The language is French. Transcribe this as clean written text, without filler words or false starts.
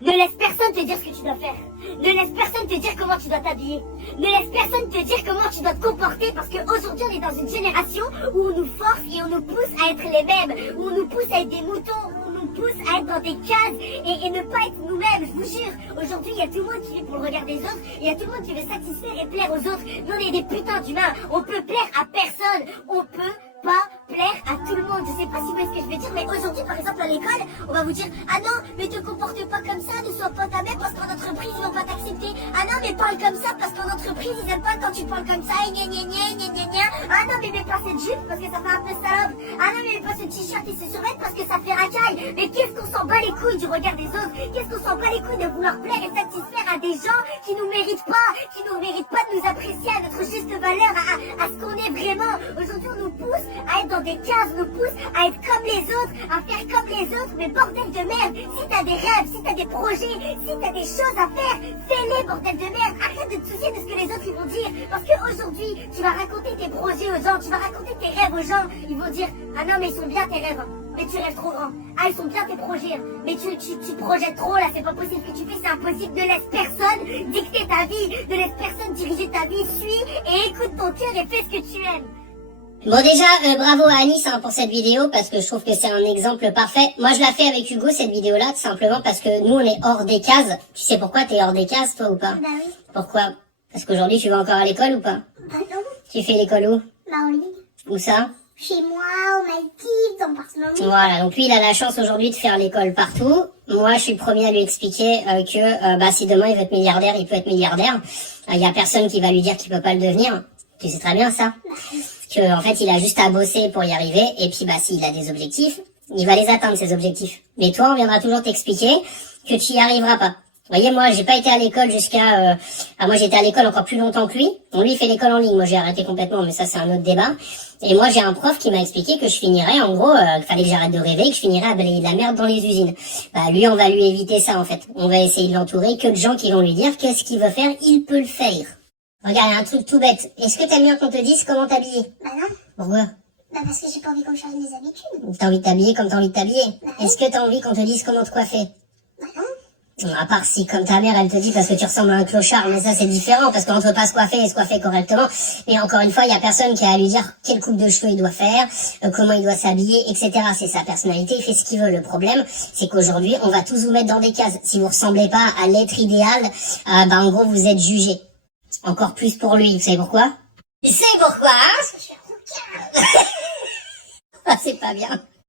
Ne laisse personne te dire ce que tu dois faire. Ne laisse personne te dire comment tu dois t'habiller. Ne laisse personne te dire comment tu dois te comporter parce qu'aujourd'hui on est dans une génération où on nous force et on nous pousse à être les mêmes, où on nous pousse à être des moutons, où on nous pousse à être dans des cases et ne pas être nous-mêmes. Je vous jure, aujourd'hui il y a tout le monde qui vit pour le regard des autres, il y a tout le monde qui veut satisfaire et plaire aux autres. Nous on est des putains d'humains, on peut plaire à personne, on peut pas plaire à tout le monde. Je sais pas si vous voyez ce que je veux dire, mais aujourd'hui, par exemple, à l'école, on va vous dire, ah non, mais te comporte pas comme ça, ne sois pas ta mère parce qu'en entreprise, ils vont pas t'accepter. Ah non, mais parle comme ça parce qu'en entreprise, ils aiment pas quand tu parles comme ça, et gna gna gna gna gna gna. Ah non, mais mets pas cette jupe parce que ça fait un peu salope. Ah non, mais mets pas ce t-shirt et ce survêt parce que ça fait racaille. Mais qu'est-ce qu'on s'en bat les couilles du regard des autres? Qu'est-ce qu'on s'en bat les couilles de vouloir plaire et satisfaire à des gens qui nous méritent pas, de nous apprécier à notre juste valeur, à ce qu'on est vraiment. Aujourd'hui, on nous pousse à être dans des cases, nous pousse à être comme les autres, à faire comme les autres, mais bordel de merde, si t'as des rêves, si t'as des projets, si t'as des choses à faire, fais-les, bordel de merde, arrête de te soucier de ce que les autres ils vont dire, parce qu'aujourd'hui, tu vas raconter tes projets aux gens, tu vas raconter tes rêves aux gens, ils vont dire, ah non mais ils sont bien tes rêves, mais tu rêves trop grand, ah ils sont bien tes projets, mais tu projettes trop là, c'est pas possible ce que tu fais, c'est impossible, ne laisse personne dicter ta vie, ne laisse personne diriger ta vie, suis et écoute ton cœur et fais ce que tu aimes. Bon déjà, bravo à Anis pour cette vidéo, parce que je trouve que c'est un exemple parfait. Moi je la fais avec Hugo cette vidéo-là, tout simplement parce que nous on est hors des cases. Tu sais pourquoi t'es hors des cases toi ou pas? Bah oui. Pourquoi? Parce qu'aujourd'hui tu vas encore à l'école ou pas? Bah non. Tu fais l'école où? Bah en ligne. Où ça? Chez moi, au Maldives, dans Barcelone. Voilà, donc lui il a la chance aujourd'hui de faire l'école partout. Moi je suis le premier à lui expliquer que si demain il veut être milliardaire, il peut être milliardaire. Il y a personne qui va lui dire qu'il peut pas le devenir. Tu sais très bien ça. Que en fait il a juste à bosser pour y arriver, et puis s'il a des objectifs, il va les atteindre ces objectifs. Mais toi on viendra toujours t'expliquer que tu y arriveras pas. Vous voyez, moi j'ai pas été à l'école jusqu'à moi j'étais à l'école encore plus longtemps que lui. Bon, lui il fait l'école en ligne, moi j'ai arrêté complètement, mais ça c'est un autre débat. Et moi j'ai un prof qui m'a expliqué que je finirais en gros qu'il fallait que j'arrête de rêver, que je finirais à balayer de la merde dans les usines. Lui on va lui éviter ça en fait. On va essayer de l'entourer que de gens qui vont lui dire qu'est-ce qu'il veut faire, il peut le faire. Regarde, il y a un truc tout bête. Est-ce que t'aimes bien qu'on te dise comment t'habiller? Bah non. Pourquoi? Bah parce que j'ai pas envie qu'on change mes habitudes. T'as envie de t'habiller comme t'as envie de t'habiller? Bah Est-ce que t'as envie qu'on te dise comment te coiffer? Bah non. À part si, comme ta mère, elle te dit parce que tu ressembles à un clochard, mais ça c'est différent, parce qu'on ne peut pas se coiffer et se coiffer correctement. Mais encore une fois, il y a personne qui a à lui dire quelle coupe de cheveux il doit faire, comment il doit s'habiller, etc. C'est sa personnalité, il fait ce qu'il veut. Le problème, c'est qu'aujourd'hui, on va tous vous mettre dans des cases. Si vous ressemblez pas à l'être idéal, en gros, vous êtes jugé. Encore plus pour lui, vous savez pourquoi? Tu sais pourquoi? Parce que je suis un rouquin. C'est pas bien.